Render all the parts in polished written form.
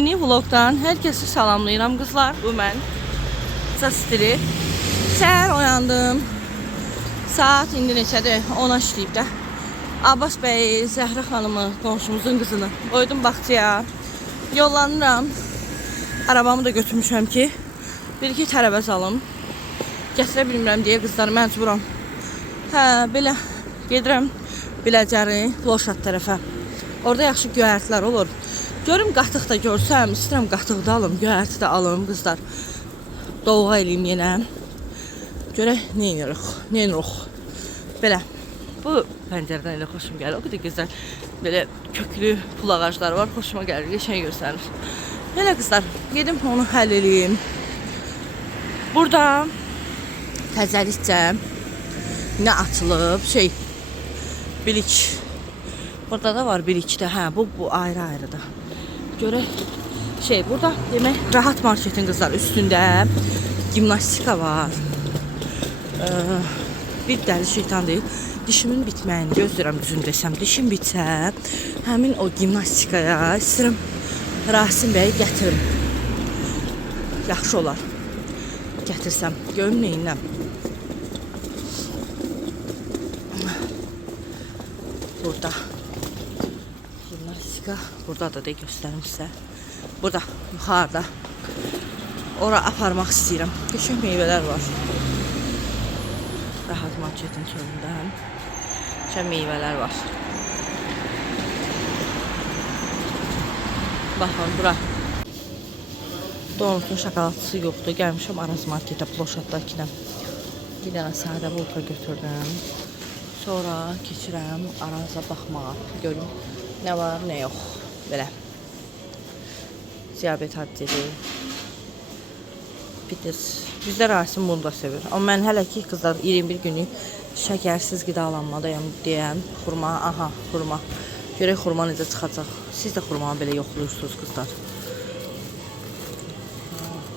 Yeni vlogdan herkesi salamlayıram kızlar. Bu mən Zastiri. Səhər oyandım. Saat indi neçədir? 10'a işləyib də. Abbas bəy, Zəhra xanımı, qonşumuzun qızını qoydum bağçaya. Yollanıram. Arabamı da götürmüşəm ki, bir-iki tərəvəz alım. Gətirə bilmirəm deyə qızlar məcburam. Hə, belə gedirəm Biləcəri, Ploşad tərəfə. Orada yaxşı göyərtilər olur. Görüm qatıq da görsəm, istəyirəm qatıq da alım, göyərti də alım qızlar. Dolğa eləyim yenə. Görək nə edirik. Belə. Bu pəncərədən elə xoşum gəlir. O qədər gözəl belə köklü pul ağacları var. Xoşuma gəlir. Qəşəng göstərir. Belə qızlar, gedim onu həll eləyim. Burada təzəlikcə nə açılıb? Bilik. Burada da var bilikdə. Hə, bu ayrı-ayrıdır. Görək. Burada demək Rahat Marketin qızlar üstündə gimnastika var. Bir dəli şeytan deyil. Dişimin bitməyini gözləyirəm düzünü desəm. Dişim bitsə, həmin o gimnastikaya istəyirəm Rasim bəyi gətirim. Yaxşı olar. Gətirsəm. Görüm neyinəm. Burada gimnastika. Burada da göstərim sizə. Burada yuxarıda. Ora aparmaq istəyirəm. Qəşəng meyvələr var. Rahat Marketin sonunda qəşəng meyvələr var. Baxın bura. Donutun şokoladçısı yoxdur. Gəlmişəm Araz Marketə Ploşaddakına. Bir dənə sadə bulka götürdüm. Sonra keçirəm Araza baxmağa. Görüm nə var, nə yox. Belə. Ziyabet haddidi. Bizdə Rasim bunu da sevir. Amma mən hələ ki qızlar 21 günlük şəkərsiz qidalanmadayım deyəm. Xurma, xurma. Görək xurma necə çıxacaq. Siz də xurmanı belə yoxluyursunuz qızlar.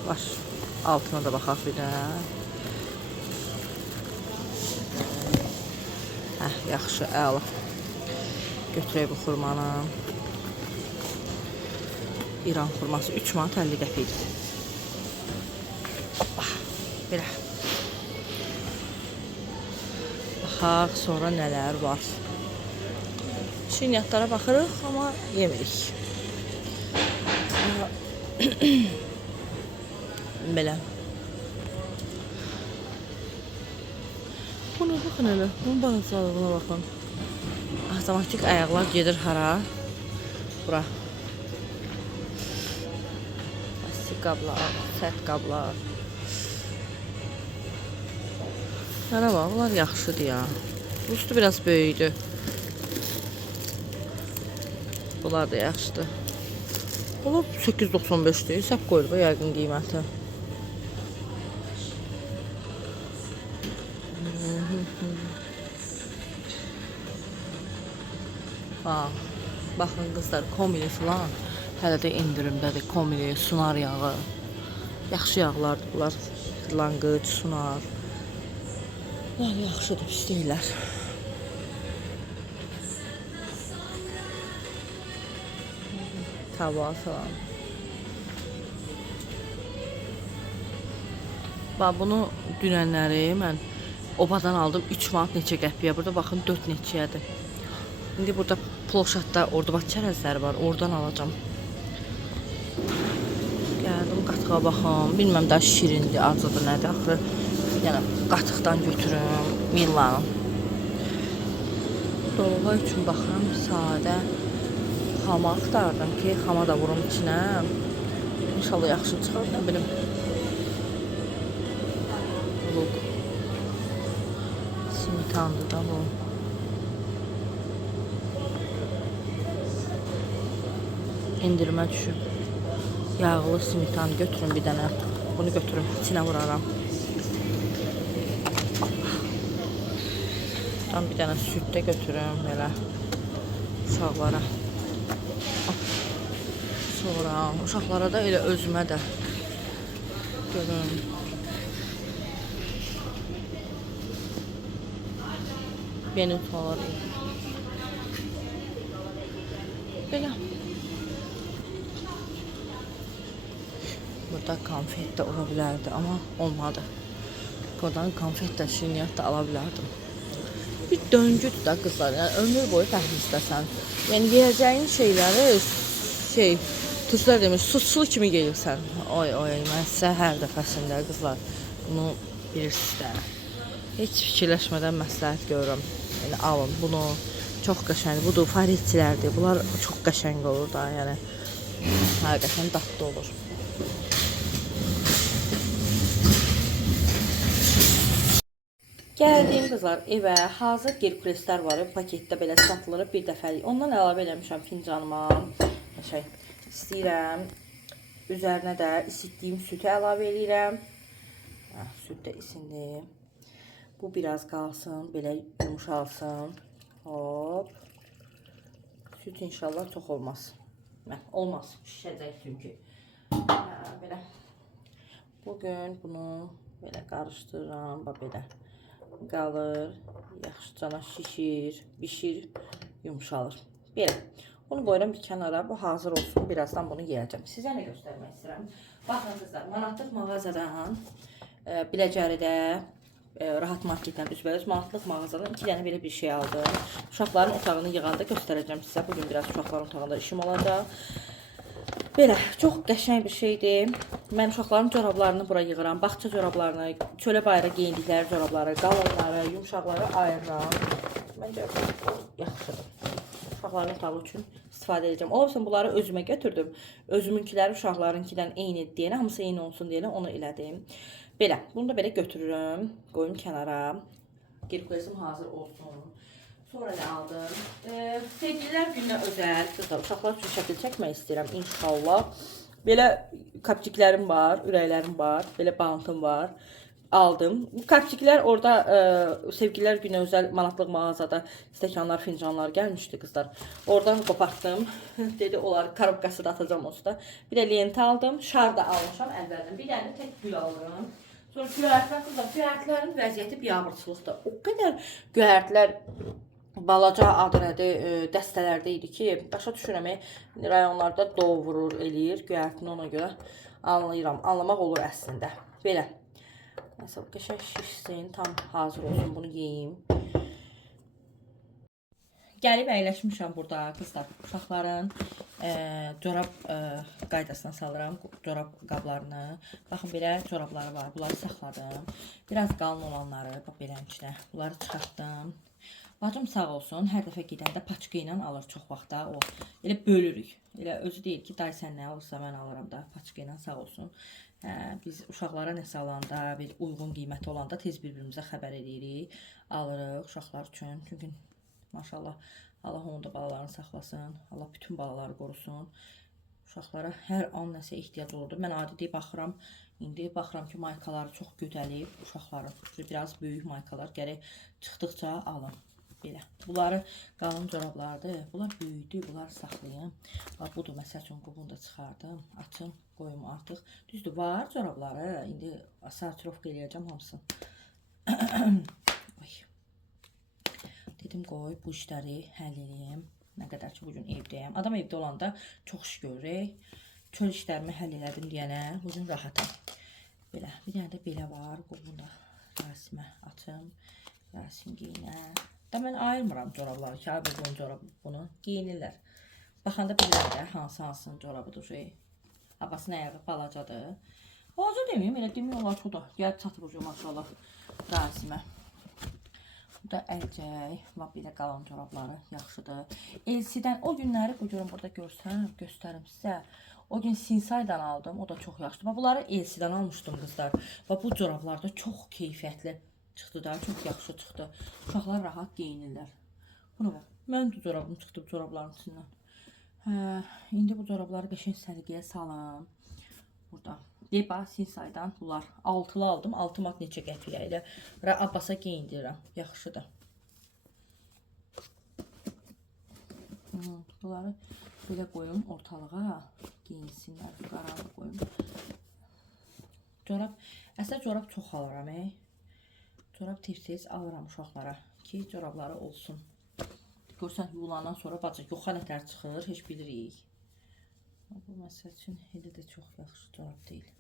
Var. Altına da baxaq bir də. Yaxşı, əla. Götürək bu xurmanı. İran xurması 3 manat 50 qəpikdir. Belə. Baxaq, sonra nələr var. Şinyatlara baxırıq, amma yemirik. Belə. Buna baxın elə. Bunun balancalığına baxın. Avtomatik ayaqlar gedir hara? Bura. Plastik qablar, sərt qablar. Hara bax, bunlar yaxşıdır ya. Üstü biraz böyüdü. Bunlar da yaxşıdır. Bunlar 8.95'dir. Səhv qoyulub yəqin qiyməti. Baxın qızlar, komili falan hələ də indirimdədir. Komili, sunar yağı. Yaxşı yağlardır bunlar. Lanqıc, sunar. Yəni yaxşıdır, pis deyirlər. Tava falan. Bax bunu dünənləri mən obadan aldım 3 manat neçə qəpiyə. Burada baxın 4 neçəyədir. İndi burada Ploşadda Ordubaş çərəzləri var. Oradan alacağım. Gəldim qatığa baxım. Bilməm daha şirindir, acıdır nədir. Axırı yəni qatıqdan götürüm. Millanın. Dolma üçün baxıram. Sadə xama axtardım ki, xama da vurum içinə. İnşallah yaxşı çıxar, nə bilim. Look. Simitandır da bu. İndirmə düşüb. Yağlı simitan götürün bir dənə. Bunu götürün, içinə vuraram. Buradan bir dənə süt də götürün belə uşaqlara. Sonra uşaqlara da elə özümə də görün. Beni unutmalar. Belə. Burada konfet de ola bilərdi, amma olmadı. Buradan konfet de şirniyyat da ala bilərdim. Bir döngüdür da qızlar, yəni ömür boyu pəhmizdəsən. Yəni yeyəcəyin şeyləri turistlər demiş, suslu kimi gelirsən. Oy, mən sizə hər dəfəsində qızlar bunu bilirsiniz də. Heç fikirləşmədən məsləhət görürəm. Yəni alın bunu. Çox qəşəngdir. Budur, faretçilərdir. Bunlar çox qəşəng olur da, yəni həqiqətən dadlı olur. Gəldim qızlar evə. Hazır Herkuleslər var. Paketdə belə satılır bir dəfəlik. Ondan əlavə eləmişəm fincanıma. İstəyirəm. Üzərinə də isitdiyim sütü əlavə edirəm. Süt də isindi. Bu biraz qalsın, belə yumuşalsın. Hop. Süt inşallah çox olmaz. Olmaz. Şişəcək çünki. Belə. Bugün bunu belə qarışdırıram. Belə. Qalır, yaxşıcana şişir, bişir, yumuşalır. Belə. Bunu qoyuram bir kənara, bu hazır olsun. Birazdan bunu yeyəcəm. Sizə nə göstərmək istəyirəm? Baxın qızlar, manatlıq mağazadan, Biləcəridə, Rahat Marketdən üzbəüz manatlıq mağazadan 2 dənə belə bir şey aldım. Uşaqların otağını yığanda göstərəcəm sizə. Bugün biraz uşaqların otağında işim olacaq. Belə, çox qəşəng bir şeydir. Mən uşaqların corablarını bura yığıram. Bağça corablarını, çölə bayıra geyindikləri corabları, qalınları, yumşaqları ayırıram. Məncə yaxşıdır. Uşaqların otağı üçün istifadə edəcəm. Olsun bunları özümə götürdüm. Özümünkiləri uşaqlarınkidən eyni deyənə, hamısı eyni olsun deyənə onu elədim. Belə, bunu da belə götürürüm. Qoyum kənara. Herkulesim hazır olsun. Sonra da aldım. Sevgililer gününe özel kızlar, uşaqlar üçün şəkil çəkmək istəyirəm inşallah. Belə kapçiklərim var, ürəklərim var, belə bantım var. Aldım. Bu kapçiklər orada sevgililer gününe özel manatlıq mağazada stəkanlar, fincanlar gəlmişdi qızlar. Oradan qopartdım. Dedi onları karobkası da atacağım olsa. Bir de lenti aldım. Şar da almışam əvvəldən. Bir dənə tək gül aldım. Sonra göyərtlər kızlar, göyərtlərin vəziyyəti biabırçılıqda. O qədər göyərtlər balaca adı nədir, dəstələrdə idi ki, başa düşürəm, rayonlarda dov vurur, eləyir, göyərtini ona görə anlayıram, anlamaq olur əslində. Belə, məsələn, qəşəng şişsin, tam hazır olsun, bunu yeyeyim. Gəlib əyləşmişəm burada qızlar, uşaqların corab qaydasına salıram, corab qablarını. Baxın, belə corabları var, bunları saxladım. Biraz qalın olanları, bax belənçinə, bunları çıxartdım. Bacım sağ olsun, hər dəfə gedəndə paçka ilə alır çox vaxtda o. Elə bölürük. Elə özü deyir ki, day sən nə alırsa mən alıram da paçka ilə sağ olsun. Biz uşaqlara nəsə alanda, bir uyğun qiyməti olanda tez bir-birimizə xəbər edirik, alırıq uşaqlar üçün. Çünki maşallah Allah onun da balalarını saxlasın, Allah bütün balaları qorusun. Uşaqlara hər an nəsə ehtiyac olurdu. Mən adi baxıram, indi baxıram ki, maykaları çox götəlib uşaqların. Biraz böyük maykalar gərək çıxdıqca alın. Belə. Bunları qalın corablardır. Bunlar böyüdü, bunlar saxlayın. Budur, məsəl üçün bunu da çıxardım. Açın, qoyum artıq. Düzdür, var corabları. İndi sartirovka eləyəcəm hamısını. Dedim qoy, bu işləri həll edeyim. Nə qədər ki, bugün evdəyəm. Adam evdə olanda çox iş görürük. Çöl işlərimi həll elədim deyənə, bugün rahatam. Belə, bir dənə də belə var. Bunu da Rasimə açım. Rasim giyinər. Da mən ayırmıram corabları ki, abi bunun corabı bunu giyinirlər. Baxanda bilirlər də hansı-hansının corabıdır. Abbasın ayağı balacadır. Balaca deməyim, elə deməyim olar ki, o da gəlib çatır ucu maşallah Rasimə. Bu da əlcək, belə qalan corabları yaxşıdır. Elsidən o günləri bu görün burada göstərim sizə. O gün Sinsaydan aldım, o da çox yaxşıdır. Bunları Elsidən almışdım qızlar. Bu corablar da çox keyfiyyətli çıxdı da, çox yaxşı çıxdı. Uşaqlar rahat geyinirlər. Buna bax, mən də corabım çıxdı bu corabların içindən. İndi bu corabları qəşəng səliqəyə salım. Burada. Deyib, Sinsaydan bunlar 6'lı aldım. 6 mat neçə qəpiyə ilə Abbasa geyindirirəm. Yaxşıdır. Bunları belə qoyum ortalığa. Geyinsinlər. Qaranlıq qoyum. Corab. Əslində corab çox alıram. Corab tez-tez alıram uşaqlara ki, corabları olsun. Görsən yulandan sonra bacı yoxa nətər çıxır, heç bilirik. Məsəl üçün, elə də çox yaxşı corab deyil.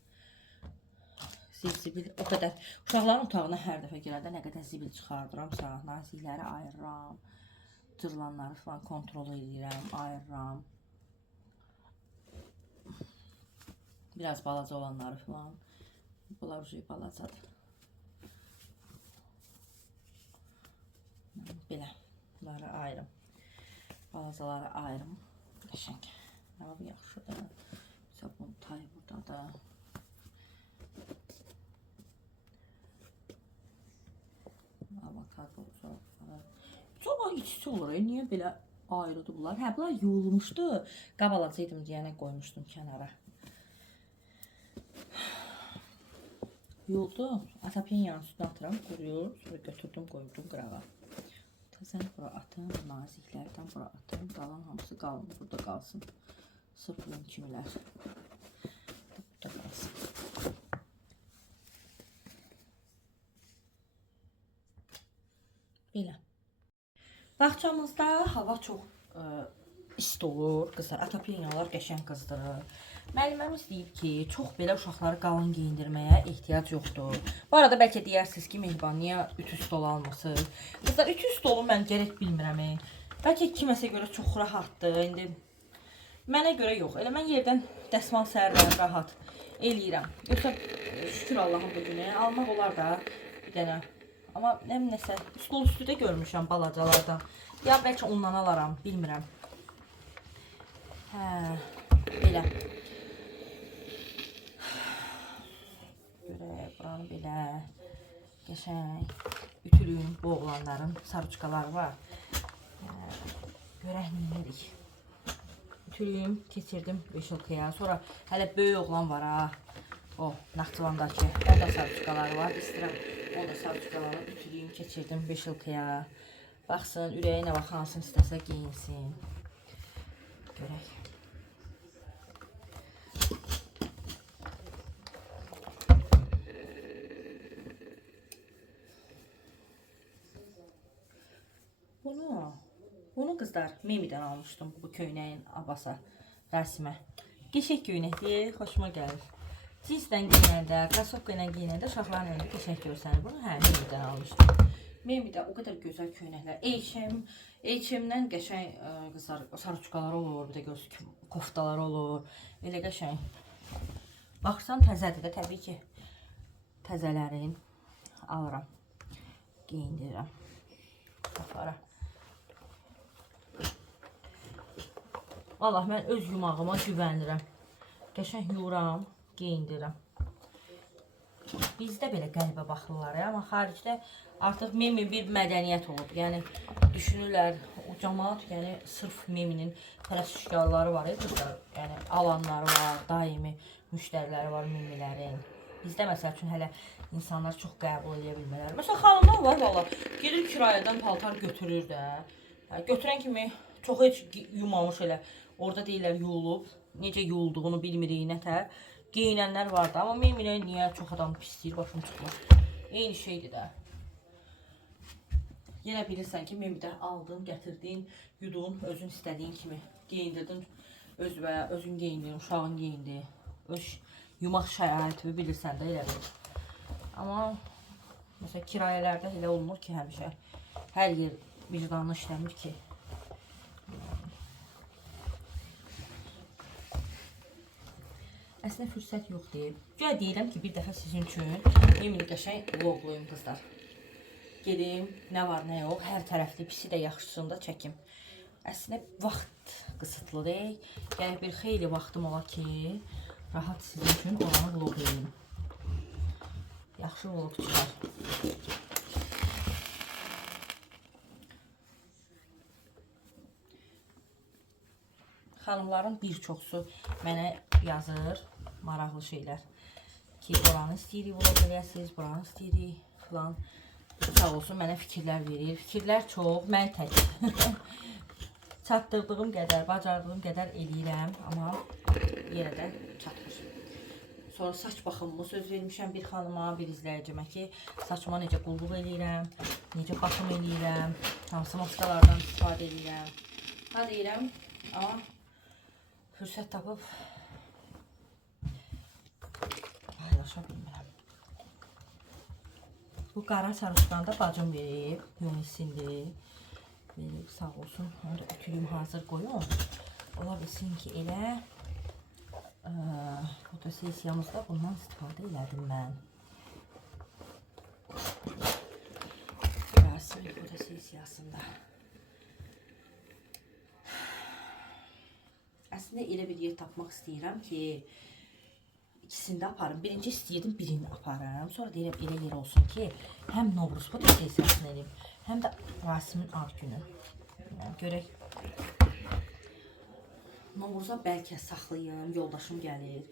Zibil o qədər. Uşaqların otağına hər dəfə girəndə nə qədər zibil çıxardıramsa, nazikləri ayırıram. Cırılanları falan kontrol edirəm, ayırıram. Biraz balaca olanları falan. Bunlar ucu balacadır. Belə. Bunları ayırım. Balacaları ayırım. Qəşəng. Amma bu yaxşıdır. Sabun tay burada da. Avokado corabları. Çox içi olur. Niyə belə ayrıdır bunlar? Hə, bunlar yuyulmuşdu. Qabalacaqdım deyənə qoymuşdum kənara. Yuyuldu. Atapenyanın üstünə atıram, quruyur. Sonra götürdüm, qoydum qırağa. Təzəni bura atım, naziklərdən bura atım. Qalan hamısı qalın, burada qalsın. Sırf bunun kimilər. Burada qalsın. Belə. Bağçamızda hava çox isti olur. Qızlar, atapenyalar qəşəng qızdırır. Müəlliməmiz deyib ki, çox belə uşaqları qalın geyindirməyə ehtiyac yoxdur. Bu arada bəlkə deyirsiniz ki, Mehriban, niyə ütü stolu almısınız? Qızlar, ütü stolu mən gərək bilmirəm. Bəlkə kiməsə görə çox rahatdır. İndi mənə görə yox. Elə mən yerdən dəsmal səhərlər rahat eləyirəm. Yoxsa şükür Allah'ın bu günü almaq olar da bir dənə. Amma nəsə stol üstü də görmüşəm balacalardan. Ya bəlkə ondan alaram, bilmirəm. Hə, belə. Görək, buranı belə qəşəng ütülüyün bu oğlanların sarıçkaları var. Görək neyədik. Ütülüyüm, keçirdim 5 ilkaya. Sonra hələ böyük oğlan var ha. O, Naxçıvandakı. O da sarıçkaları var. İstirəm. O da sarıçkaları ütülüyüm, keçirdim 5 ilkaya. Baxsın, ürəyinə bax, hansını istəsə giyinsin. Görək. Bunu qızlar Memidən almışdım bu köynəyin Abbasa rəsmə. Qəşəng köynəkdir, xoşuma gəlir. Cinsdən giyinəndə, krasovka ilə giyinəndə uşaqların önündə qəşəng görsənir. Bunu Memidən almışdım. Memidə o qədər gözəl köynəklər. H&M-dən qəşəng qızlar sarıçkaları olur, bir də görsün koftaları olur. Elə qəşəng. Baxırsan təzədir də, təbii ki, təzələrin alıram, giyindirirəm. Baxara. Allah, mən öz yumağıma güvənirəm. Qəşəng yuyuram, geyindirirəm. Bizdə belə qəribə baxırlar, amma xaricdə artıq Memi bir mədəniyyət olub. Yəni, düşünürlər, o cəmaat, yəni, sırf Meminin pərəstişkarları var, yəni, alanları var, daimi müştəriləri var Memilərin. Bizdə, məsəl üçün, hələ insanlar çox qəbul edə bilmirlər. Məsələn, xanımlar var, valla, gedir kirayədən paltar götürür də. Götürən kimi çox heç yumamış elə. Orada deyirlər yuyulub, necə yuyulduğunu bilmirik, nətər. Geyinənlər vardı, amma Memilə niyə çox adam pisdir, başım çıxmır. Eyni şeydir də. Yenə bilirsən ki, Memidə aldın, gətirdin, yudun, özün istədiyin kimi geyindirdin. Özün geyindin, uşağın geyindi. Öz yumaq şəraitini bilirsən də elə bilir. Amma məsələn, kirayələrdə elə olmur ki, həmişə hər yer vicdanlı işləmir ki. Əslində fürsət yox deyil. Güya deyirəm ki, bir dəfə sizin üçün Memini qəşəng vloqluyum qızlar. Gedim, nə var, nə yox, hər tərəfli pisi də yaxşısını da çəkim. Əslində vaxt qısıtlıdır. Yəni bir xeyli vaxtım ola ki, rahat sizin üçün oranı vloqlayayım. Yaxşı vloqçular. Xanımların bir çoxsu mənə yazır maraqlı şeylər ki, buranı istəyirik vlog eləyəsiniz, buranı istəyirik falan. Sağ olsun, mənə fikirlər verir. Fikirlər çox, mən tək. Çatdırdığım qədər, bacardığım qədər eləyirəm, amma yenə də çatmır. Sonra saç baxımımı söz vermişəm bir xanıma, bir izləyicimə ki, saçıma necə qulluq eləyirəm, necə baxım eləyirəm, hansı maskalardan istifadə eləyirəm. Ha deyirəm, amma fürsət tapıb aça bilmirəm. Bu qara sarışqanı da bacım verib. Yunisindi. Verib, sağ olsun. Onu da ütülüyüm hazır qoyum. Ola bilsin ki, elə fotosesiyamızda bundan istifadə elədim mən. Rasim fotosesiyasında. Əslində elə bir yer tapmaq istəyirəm ki, ikisini də aparım. Birinci istəyirdim, birini aparım. Sonra deyirəm elə yer olsun ki, həm Novruz fotosesiyasını edeyim, həm də Rasimin ad günü. Görək. Novruza bəlkə saxlayım, yoldaşım gəlir.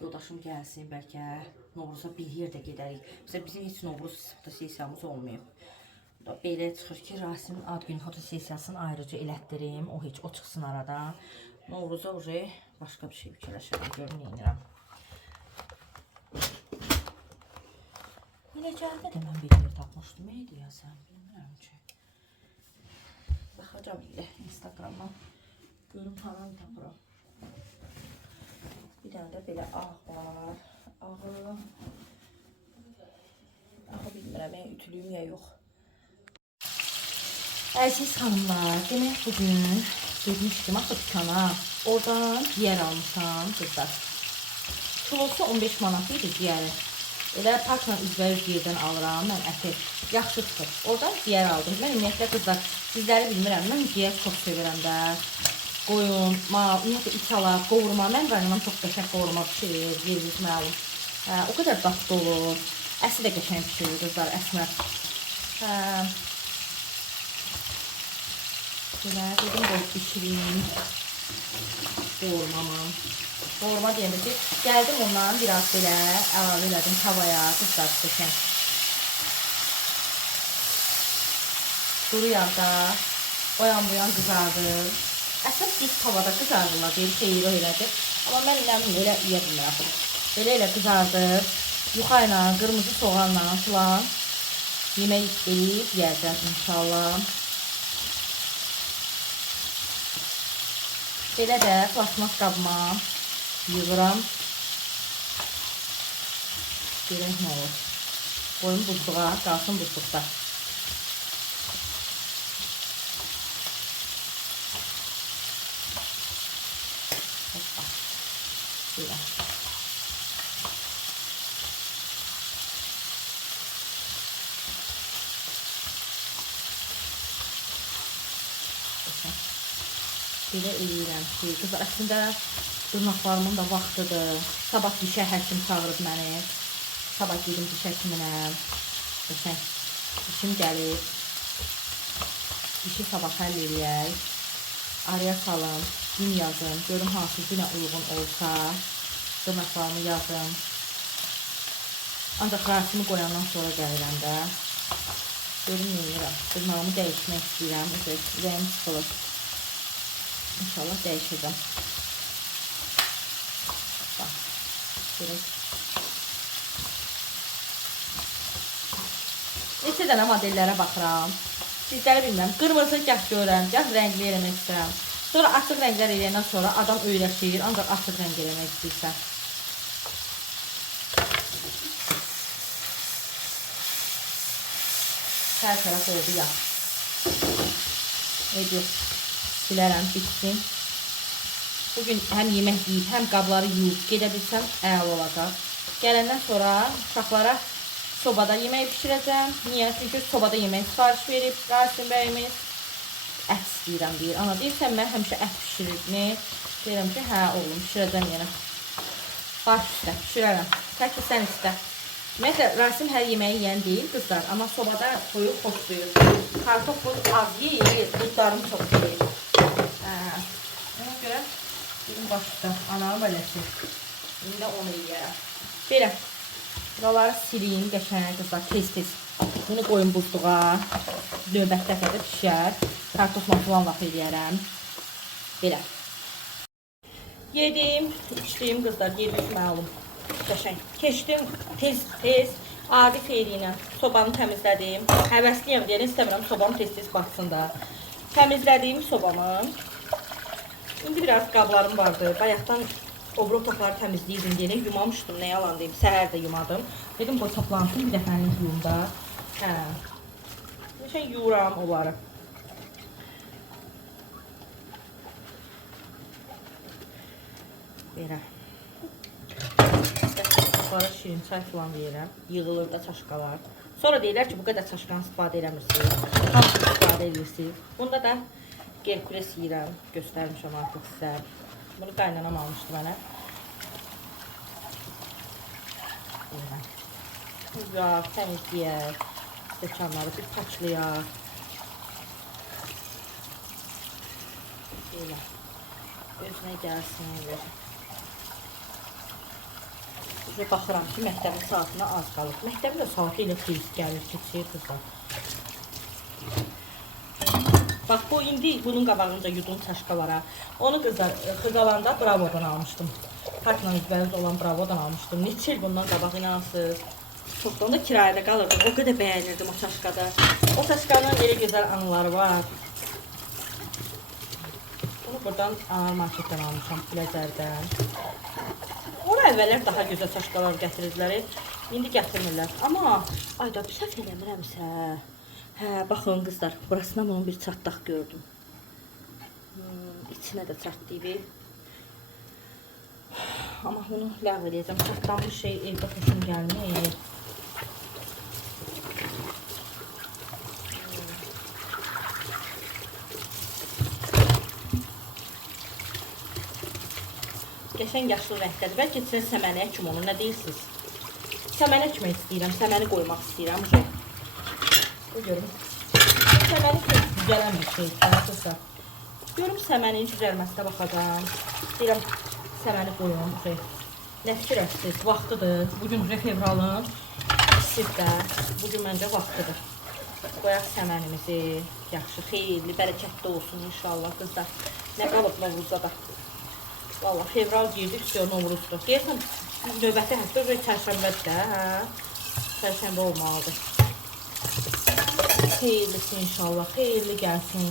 Yoldaşım gəlsin, bəlkə Novruza bir yerdə gedərik. Məsələn, bizim heç Novruz fotosesiyamız olmayıb. Belə çıxır ki, Rasimin ad günü fotosesiyasını ayrıca elətdirim. O heç o çıxsın arada. Novruza başqa bir şey fikirləşirəm, görüm neyinirəm. Elə gəldi də mən bir yer tapmışdım. Neydi ya sən? Bilmirəm ki. Baxacam ilə Instagramdan. Görüm haran tapıram. Bir dənə də belə ağ var. Ağı bilmirəm, ütülüyüm ya yox. Əziz xanımlar, demək bugün getmişdim axı dükana. Oradan ciyər almışam qızlar. Kilosu 15 manat idi ciyəri. Elə parkla üzbəüz yerdən alıram mən əti. Yaxşı çıxır. Oradan ciyər aldım. Mən ümumiyyətlə qızlar, sizləri bilmirəm. Mən ciyər çox sevirəm də. Qoyun, mal, ümumiyyətlə iç alaq, qovurma. Mən qaynanam çox qəşəng qovurma pişirir, yeriniz məlum. O qədər dadlı olur. Əsi də qəşəng pişirir qızlar, əsmər. Belə dedim qoy pişireyim. Qovurmamı. Qovurma deyəndə ki, gəldim ondan biraz belə əlavə elədim tavaya, qızlar qəşəng. Quru yağda oyan buyan qızardır. Əsas biz tavada qızardırlar, deyil, xeyri elədir. Amma mən elə yeyə bilmirəm. Belə qızardır. Yuxa ilə, qırmızı soğanla filan yemək eləyib yiyəcəm inşallah. Belə də plasmas qabıma yığıram. Görək nə olur. Qoyun buzluğa, qalsın buzluqda. Belə. Belə eləyirəm ki, qızlar, əslində dırnaqlarımın da vaxtıdır. Sabah dişə həkim çağırıb məni. Sabah gedim diş həkiminə. Dişim gəlib. Dişi sabah həll eləyək. Araya salın, gün yazın. Görüm hansı günə uyğun olsa. Dırnaqlarımı yazın. Ancaq Rasimi qoyandan sonra gəlirəm də. Görüm neyirəm. Dırnağımı dəyişmək istəyirəm. Rəyim sıxılır. İnşallah dəyişəcəm. Bax. Görək. Neçə dənə modellərə baxıram. Sizləri bilməm. Qırmızı gah görürəm, gah rəngli eləmək istəyirəm. Sonra açıq rənglər eləyəndən sonra adam öyrəşir. Ancaq açıq rəng eləmək istəyirsən. Hər tərəf oldu ya. Edir. Silərəm, bitsin. Bugün həm yemək yiyib, həm qabları yuyub gedə bilsəm əla olacaq. Gələndən sonra uşaqlara sobada yemək pişirəcəm. Niyə? Çünki sobada yemək sifariş verib Rasim bəyimiz. Ət istəyirəm deyir. Ana deyirsən, mən həmişə ət pişiririm. Deyirəm ki, hə oğlum, pişirəcəm yenə. Baş üstə, pişirərəm. Tək ki, sən istə. Ümumiyyətlə, Rasim hər yeməyi yiyən deyil qızlar. Amma sobada toyuq xoşlayır. Kartof az yeyir, buzlarım çox yeyir. Ona görə bizim başda anam beləsi. İndi də onu yiyərəm. Belə. Buraları sileyim, qəşəng qızlar, tez-tez. Bunu qoyun buzluğa. Növbət dəfədə pişər. Kartofla falan laf eləyərəm. Belə. Yedim, içdiyim qızlar, yedim məlum. Qəşəng. Keçdim tez-tez. Adi xeyri ilə sobanı təmizlədim. Həvəsliyəm deyən istəmirəm, sobam tez-tez batsın da. Təmizlədiyim sobamı. İndi biraz qablarım vardı. Bayaqdan Obro topları təmizləyirdim deyək, yumamışdım, nə yalan deyim, səhər də yumadım. Dedim, bu toplansın, bir dəfənin yuyum da. Hə. Neçə yuyuram onları. Belə. Toplara şirin çay falan verirəm. Yığılır da çaşqalar. Sonra deyirlər ki, bu qədər çaşqanı istifadə eləmirsiniz. Hamısını istifadə edirsiniz. Bunda da Herkules yiyirəm. Göstərmişəm artıq sizə. Bunu qaynanam almışdı mənə. Yuyaq, təmizləyək. Stəkanları bir paçlayaq. Belə. Özünə gəlsin. Baxıram ki, məktəbin saatına az qalır. Məktəbin də saatı ilə tez gəlir, keçir qızlar. Bax, bu indi bunun qabağınca yudum çaşqalara. Onu qızlar Xırqalanda Bravo'dan almışdım. Parkla üzbəriz olan Bravo'dan almışdım. Neçə il bundan qabaq inansız. Çoxdan da kirayədə qalırdım. O qədər bəyənirdim o çaşqada. O çaşqanın elə gözəl anıları var. Bunu buradan marketdən almışam, Plezərdən. Onu əvvəllər daha gözəl çaşqalar gətirdilər. İndi gətirmirlər. Amma ayda bir səhv eləmirəmsə. Hə, baxın qızlar, burasına bunun bir çatlaq gördüm. İçinə də çatlayıb. Amma bunu ləğv edəcəm. Çatlanmış şey evdə xoşum gəlmir. Qəşəng yaşlı rəngdədir. Bəlkə sizə səməni əkim onu, nə deyirsiniz? Səməni əkmək istəyirəm, səməni qoymaq istəyirəm. Bu görüm. Səməni çox düzələn bir şey. Görüm səmənin düzəlməsinə baxacağım. Deyirəm, səməni qoyum. Nə fikirləşsiniz? Vaxtıdır. Bugün fevralın 8-də. Bugün məncə vaxtıdır. Qoyaq səmənimizi. Yaxşı, xeyirli, bərəkətli olsun inşallah qızlar. Nə qalıb Novruzda da. Vallahi fevral girdik, istiyor Novruzdur. Deyəsən, növbəti həftə çərşənbədir də, hə? Çərşənbə olmalıdır. Xeyirlisi inşallah, xeyirli gəlsin.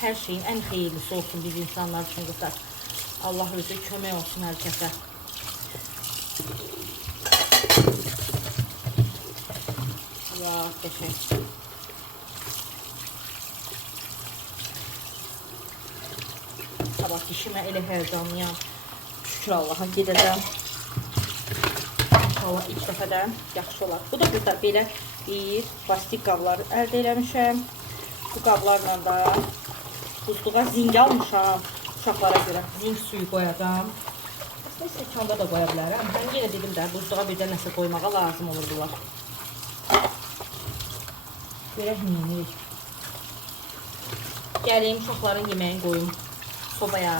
Hər şeyin ən xeyirlisi olsun biz insanlar üçün qızlar. Allah özü kömək olsun hər kəsə. Ya, qəşəng. Sabah işimə elə həyəcanlıyam. Şükür Allaha gedəcəm. İnşallah ilk dəfədən yaxşı olar. Bu da burada belə bir plastik qablar əldə eləmişəm. Bu qablarla da buzluğa zing almışam. Uşaqlara görə zing suyu qoyacağım. Aslında stəkanda da qoya bilərəm. Mən yenə dedim də buzluğa birdən nəsə qoymağa lazım olur bunlar. Görək neyini. Gəlim uşaqların yeməyini qoyum. Sobaya.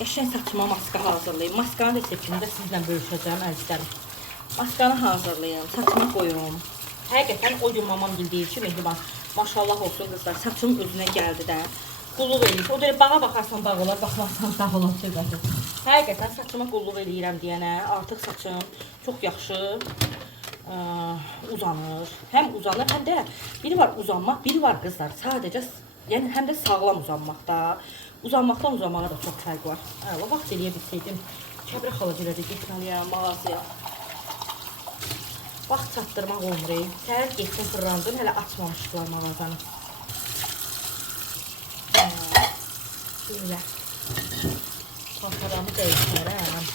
Qəşəng saçıma maska hazırlayayım. Maskanın reseptini də sizlə bölüşəcəm, əzizlərim. Maskanı hazırlayayım, saçıma qoyum. Həqiqətən o gün mamam deyir ki, Mehriban, maşallah olsun qızlar, saçım özünə gəldi də. Qulluq eləyir. O deyir, bağa baxarsan bağ olar, baxmazsan sağ olar söhbəti. Həqiqətən saçıma qulluq eləyirəm deyənə, artıq saçım çox yaxşı uzanır. Həm uzanır, həm də biri var uzanmaq, biri var qızlar. Sadəcə, yəni həm də sağlam uzanmaqda. Uzanmaqdan uzanmağa da çox fərq var. Əla, vaxt eləyə bilsəydim, Kəbrə xala görə də getməliyəm mağazaya. Vaxt çatdırmaq olmur. Səhər getdim, fırlandım, hələ açmamışdılar mağazanı. Belə. Paxaramı dəyişmərəm.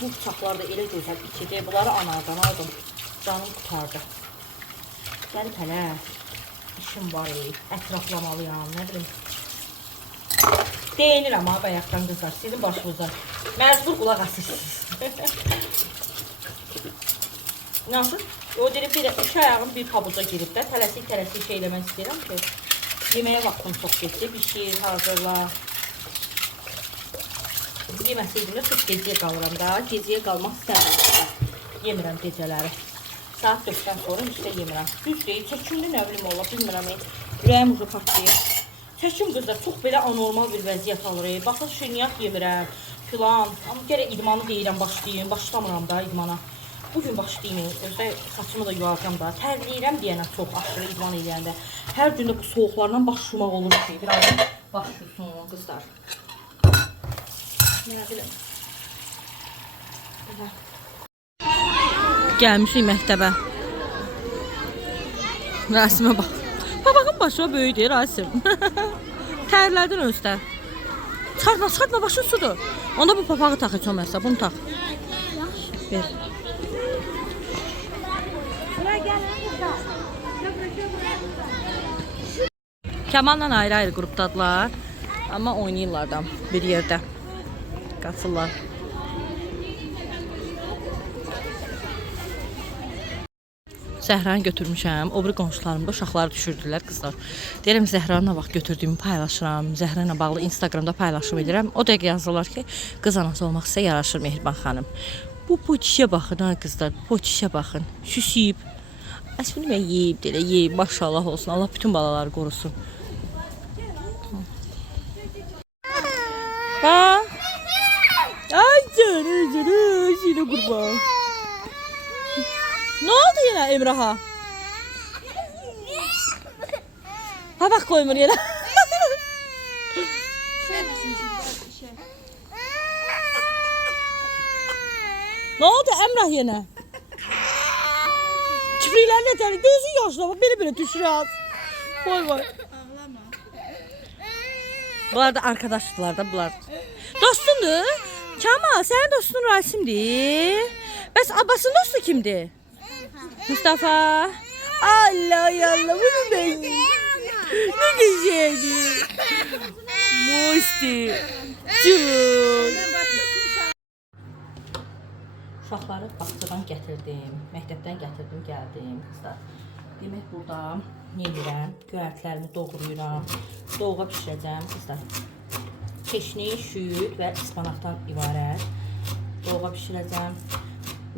Bu bıçaqlar da elə gözəl içidir. Bunları anadan aldım. Canım qutardı. Gəlib hələ işim var, ətraflamalıyam, nə bilim. Deyinirəm ha, bayaqdan qızlar, sizin başınıza. Məcbur qulaq asırsınız. Nasıl? O deyir, bir iki ayağım bir pabuca girib də, tələsik şey eləmək istəyirəm ki, yeməyə vaxtım çox geçir, pişir, hazırla. yeməsəydim də çox gecəyə qalıram da. Gecəyə qalmaq istəmirəm. Yemirəm gecələri. Saat 4-dən sonra işte yemirəm. Düz deyil, çəkimdə nə bilim ola, bilmirəm. Ürəyim ucu partlayır. Çəkim qızlar çox belə anormal bir vəziyyət alır. Baxın şirniyyat yemirəm filan. Amma gərək idmanı deyirəm başlayayım. Başlamıram da idmana. Bugün başlayayım. Özdə saçımı da yuvarcam da. Tərləyirəm deyənə çox aşırı idman eləyəndə. Hər gün də bu soğuqlardan başlamaq olur ki. Biraz başlıyorsun qızlar. Nə bilim. Gəlmişik məktəbə. Rasimə bax. Papağın başı böyükdür Rasim. Tərlədin özdə. Çıxartma başın sudur. Onda bu papağı tax heç olmazsa. Bunu tax. Ver. Kamanla ayrı-ayrı qrupdadılar. Amma oynayırlar da bir yerdə. Qatırlar. Zəhranı götürmüşəm. O biri qonşularım da uşaqları düşürdülər qızlar. Deyirəm Zəhranı vaxt götürdüyümü paylaşıram. Zəhra ilə bağlı Instagramda paylaşım edirəm. O dəqiqə yazırlar ki, qız anası olmaq sizə yaraşır Mehriban xanım. Bu poçişə baxın ha qızlar. Poçişə baxın. Şüşüyüb. Əslində mən yeyib deyə yeyib. Maşallah olsun. Allah bütün balaları qorusun. Ha? Ay canım. Yine qurban. Ne oldu yine Emrah'a? Ha bak koymur yine. Ne oldu Emrah yine? Çiftliklerle teli gözü yaşlı ama beni düşürüyor. Vay vay. Bunlar da arkadaşlar da bunlar. Dostundu. Kemal senin dostun Rasim'di. Bəs Abbas'ın dostu kimdi? Mustafa. Allah Allah bunu ben. Ne güzeldi. Musti. Cun. Uşaqları bağçadan gətirdim. Məktəbdən gətirdim, gəldim qızlar. Demək burada yemirəm. Göyərtlərimi doğrayıram. Doğğa bişirəcəm qızlar. Keşnik, şüyüd və ispanaqdan ibarət. Doğğa bişirəcəm.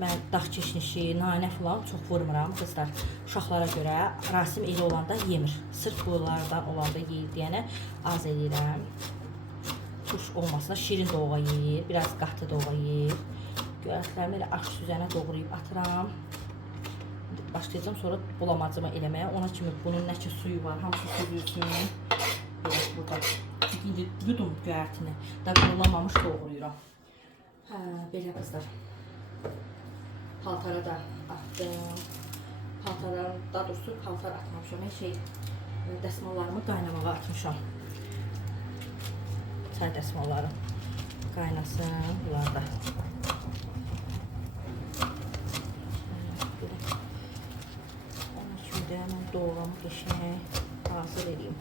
Mən dağ keşnişi, nanə falan çox vurmuram qızlar. Uşaqlara görə Rasim elə olanda yemir. Sırf bunlardan olanda yeyir deyənə az eləyirəm. Tuş olmasına şirin doğğa yeyir, biraz qatı doğğa yeyir. Göyərtlərimi elə aş süzənə doğrayıb atıram. Başlayacağım sonra bulamacımı eləməyə. Ona kimi bunun nə ki suyu var, hamısı süzülsün. Biraz burada. İndi yudum göyərtini. Da qurulamamış doğrayıram. Hə, belə qızlar. Paltara da attım. Paltarların, daha doğrusu paltar atmamışam. Dəsmallarımı qaynamağa atmışam. Çay dəsmalları qaynasın. Bunlar da. Onun üçün də mən doğramı keşinə hazır edeyim.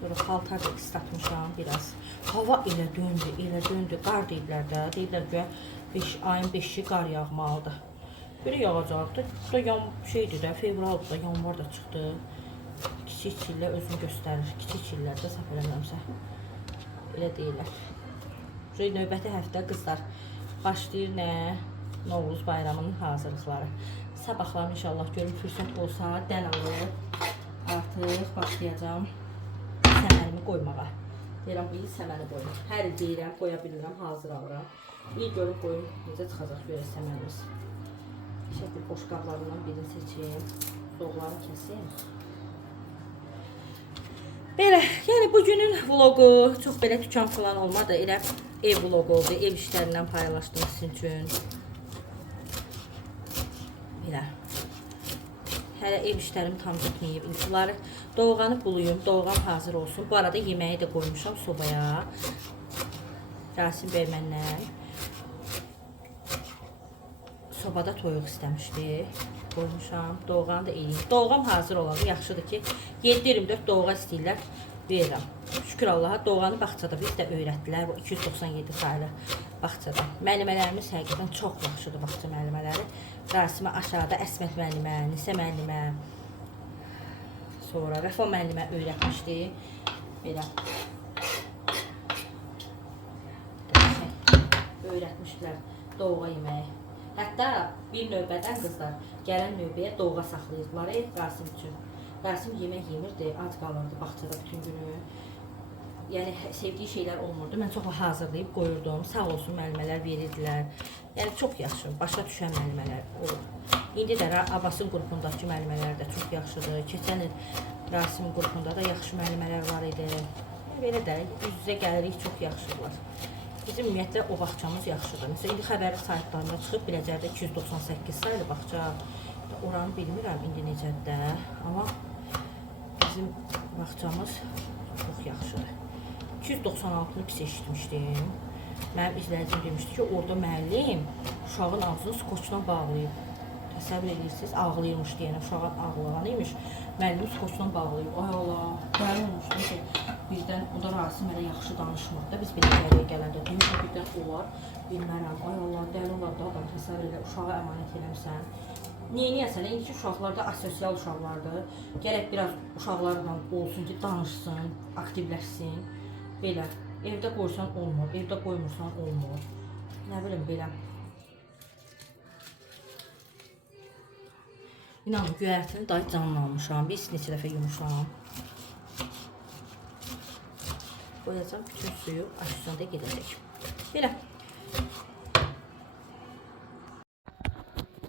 Sonra paltar da ıslatmışam biraz. Hava elə döndü. Qar deyiblər də. Deyiblər ki, ayın 5-i qar yağmalıdır. Biri yağacaqdır. Bu da şeydir də, fevraldır da, yanvar da çıxdı. Kiçik çillə özünü göstərir. Kiçik çillərdə səhv eləmirəmsə. Elə deyirlər. Növbəti həftə qızlar başlayır nə? Novruz bayramının hazırlıqları. Sabahlar inşallah görüm fürsət olsa dən alıb artıq başlayacağım səmərimi qoymağa. Deyirəm bu il səməni qoyum. Hər il deyirəm, qoya bilirəm, hazır alıram. İyi görüb qoyum, necə çıxacaq görə səmərimiz. Şəkil boş qablarından birini seçeyim. Soğuqları kəsim. Belə, yəni bugünün vlogu çox belə tükan falan olmadı. Elə ev vlogu oldu, ev işlərindən paylaşdım sizin üçün. Belə. Hələ ev işlərim tam bitməyib. Bunları doğğanı buluyum, doğğam hazır olsun. Bu arada yeməyi də qoymuşam sobaya. Rasim bəy məndən sobada toyuq istəmişdi. Qoymuşam, doğğanı da eləyim. Doğğam hazır olanda yaxşıdır ki, 7-24 doğğa istəyirlər, verirəm. Şükür Allaha, doğğanı bağçada biz də öyrətdilər. Bu 297 sayılı bağçada. Müəllimələrimiz həqiqətən çox yaxşıdır bağça müəllimələri. Rasimə aşağıda Əsmət müəllimə, Nisə müəllimə, sonra Vəfa müəllimə öyrətmişdi. Belə. öyrətmişdilər doğğa yeməyi. Hətta bir növbədən qızlar gələn növbəyə doğğa saxlayırdılar Qasim üçün. Qasim yemək yemirdi, ac qalırdı bağçada bütün günü. Yəni sevdiyi şeylər olmurdu. Mən çox hazırlayıb qoyurdum. Sağ olsun müəllimələr verirdilər. Yəni çox yaxşı, başa düşən müəllimələr olur. İndi də Abbasın qrupundakı müəllimələr də çox yaxşıdır. Keçən il Rasimin qrupunda da yaxşı müəllimələr var idi. Belə də üz-üzə gəlirik, çox yaxşıdırlar. Bizim ümumiyyətlə o bağçamız yaxşıdır. Məsələn, indi xəbəri saytlarına çıxıb Biləcərdə 298 saylı bağça. Oranı bilmirəm indi necədir də. Amma bizim bağçamız çox yaxşıdır. 296-nı pis eşitmişdim. Mənim izləyicim demişdi ki, orada müəllim uşağın ağzını skoçla bağlayıb. Təsəvvür edirsiniz, ağlayırmış deyənə, uşağın ağlayanıymış. Müəllim skoçla bağlayıb. Ay Allah, dəli olmuşdu ki, birdən o da Rasim mənə yaxşı danışmır da, biz Biləcəriyə gələndə deyir, birdən o var, bilmərəm. Ay Allah, dəli olar da adam təsəvvür edir, uşağı əmanət eləmişsən. Niyəsən, indiki uşaqlarda asosial uşaqlardır. Gərək biraz uşaqlarla olsun ki, danışsın, aktivləşsin. Belə, evdə qoysan olmur, evdə qoymursan olmur. Nə bilim, belə. İnanın, göyərtini daha canlanmışam, biz neçə dəfə yumuşam. Qoyacam bütün suyu aşağıda gedəcək. Belə.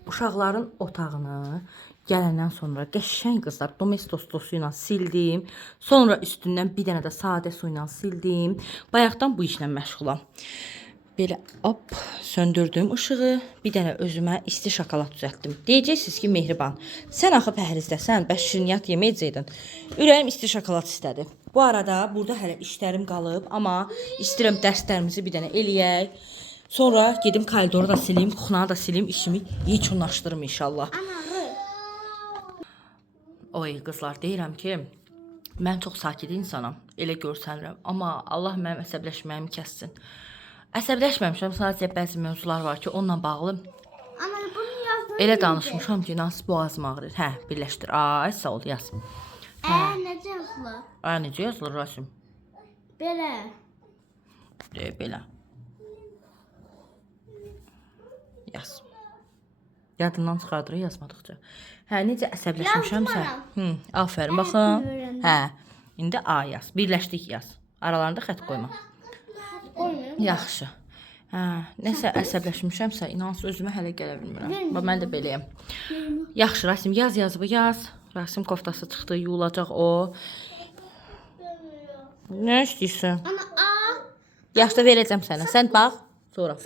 Uşaqların otağını gələndən sonra qəşəng qızlar domestos su ilə sildim. Sonra üstündən bir dənə də sadə su ilə sildim. Bayaqdan bu işlə məşğulam. Belə hop söndürdüm ışığı. Bir dənə özümə isti şokolad düzəltdim. Deyəcəksiniz ki, Mehriban, sən axı pəhrizdəsən, bəs şirniyyat yeməyəcəkdin. Ürəyim isti şokolad istədi. Bu arada burada hələ işlərim qalıb, amma istəyirəm dərslərimizi bir dənə eləyək. Sonra gedim koridoru da silim, kuxanı da silim, işimi yekunlaşdırım inşallah. Oy qızlar, deyirəm ki, mən çox sakit insanam, elə görsənirəm. Amma Allah mənim əsəbləşməyimi kəssin. Əsəbləşməmişəm, sadəcə bəzi mövzular var ki, onunla bağlı elə danışmışam ki, nasıl boğazım ağrır. Hə, birləşdir. Ay, sağ ol, yaz. Necə yazılır? Ay, necə yazılır Rasim? Belə. Belə. Yaz. Yadından çıxardır yazmadıqca. Hə, necə əsəbləşmişəmsə. Aferin, baxın. Hə, indi A yaz. Birləşdik yaz. Aralarında xət qoyma. Yaxşı. Hə, nəsə əsəbləşmişəmsə, inansız özümə hələ gələ bilmirəm. Bax, mən də beləyəm. Yaxşı, Rasim, yaz yazıbı, yaz. Rasim koftası çıxdı, yuyulacaq o. Nə istəyirsən? Ana A. Yaxşı, verəcəm sənə. Sən bax, sonra.